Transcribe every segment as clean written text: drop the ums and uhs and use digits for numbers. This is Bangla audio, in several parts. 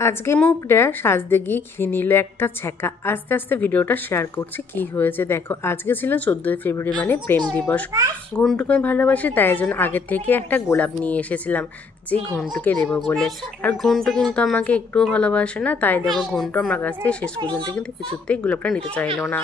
আজকে মুখটা সাজতে গিয়ে খেয়ে নিল একটা ছ্যাঁকা। আস্তে আস্তে ভিডিওটা শেয়ার করছি কি হয়েছে দেখো। আজকে ছিল 14ই ফেব্রুয়ারি মানে প্রেম দিবস। ঘন্টুকে আমি ভালোবাসি, তাই জন্য আগে থেকে একটা গোলাপ নিয়ে এসেছিলাম যে ঘন্টুকে দেবো বলে। আর ঘন্টু কিন্তু আমাকে একটুও ভালোবাসে না, তাই দেখো ঘন্টু আমার কাছ থেকে শেষ পর্যন্ত কিন্তু কিছুতেই গোলাপটা নিতে চাইলো না।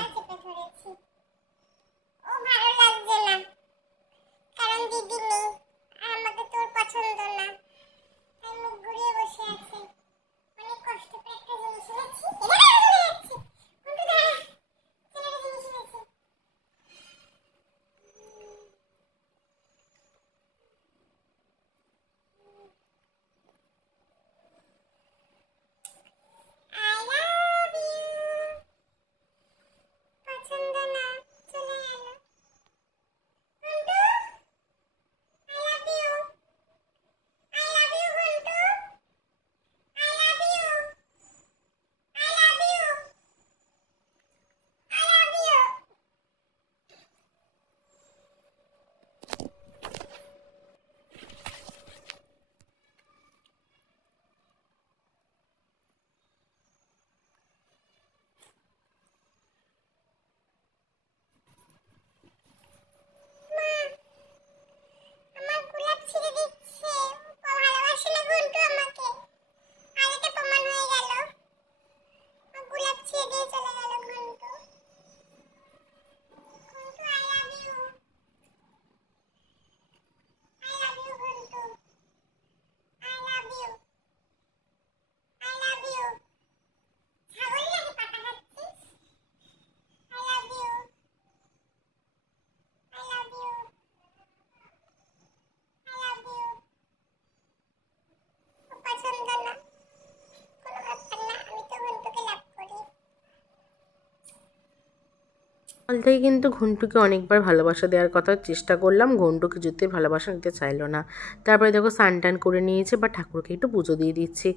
কাল থেকে কিন্তু ঘন্টুকে অনেকবার ভালোবাসা দেওয়ার কথা চেষ্টা করলাম, ঘন্টু কিছুতেই ভালোবাসা নিতে চাইলো না। তারপরে দেখো স্নান টান করে নিয়েছে, বা ঠাকুরকে একটু পুজো দিয়ে দিচ্ছি।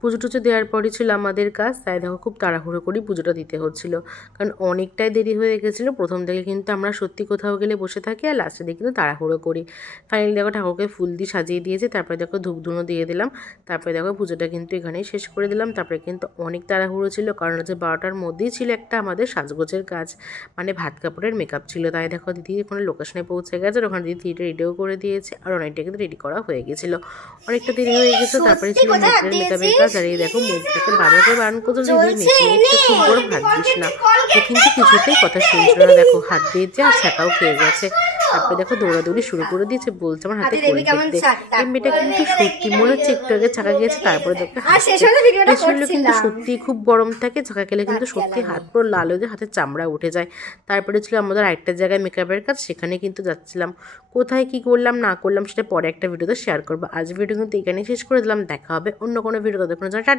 পুজো টুজো দেওয়ার পরই ছিল আমাদের কাজ, তাই দেখো খুব তাড়াহুড়ো করেই পুজোটা দিতে হচ্ছিলো, কারণ অনেকটাই দেরি হয়ে গেছিলো। প্রথম থেকে কিন্তু আমরা সত্যি কোথাও গেলে বসে থাকি, আর লাস্টের দিকে কিন্তু তাড়াহুড়ো করি। ফাইনালি দেখো ঠাকুরকে ফুল দিয়ে সাজিয়ে দিয়েছে, তারপরে দেখো ধূপ ধুনো দিয়ে দিলাম। তারপরে দেখো পুজোটা কিন্তু এখানেই শেষ করে দিলাম। তারপরে কিন্তু অনেক তাড়াহুড়ো ছিল, কারণ হচ্ছে 12টার মধ্যেই ছিল একটা আমাদের সাজগোজের কাজ, মানে ভাত কাপড়ের মেকআপ ছিল। তাই দেখো দিদি ওখানে লোকেশনে পৌঁছে গেছে, আর ওখানে দিদি রেডিও করে দিয়েছে, আর অনেকটা কিন্তু রেডি করা হয়ে গেছিলো, অনেকটা দেরি হয়ে গেছে। তারপরে ছিল মুখের মেকআপের কাজ, আর এই দেখো মুখটাকে বারবার করে বারণ করছিল দিদি মেশিনে একটু খুব বড় হাত দিস না, ও কিন্তু কিছুতেই কথা শুনছিল না। দেখো হাত দিয়েছে আর ছাকাও খেয়ে গেছে। তারপরে দেখো দৌড়াদৌড়ি শুরু করে দিয়েছে, বলছে আমার হাতে কোল খেতে। এই মেয়েটা কিন্তু সত্যি মনে হচ্ছে একটু আগে ছাকা গিয়েছে, তারপরে দেখো শরীরে কিন্তু সত্যি খুব গরম থাকে, ছাকা খেলে কিন্তু সত্যি হাত পুরো লাল হয়ে যায়, হাতের চামড়া উঠে যায়। তারপরে ছিল আমাদের আরেকটা জায়গায় মেকআপের কাজ, সেখানে কিন্তু যাচ্ছিলাম। কোথায় কি করলাম না করলাম সেটা পরে একটা ভিডিওতে শেয়ার করবো। আজ ভিডিও কিন্তু এখানেই শেষ করে দিলাম, দেখা হবে অন্য কোনো ভিডিও। ততক্ষণ টাটা।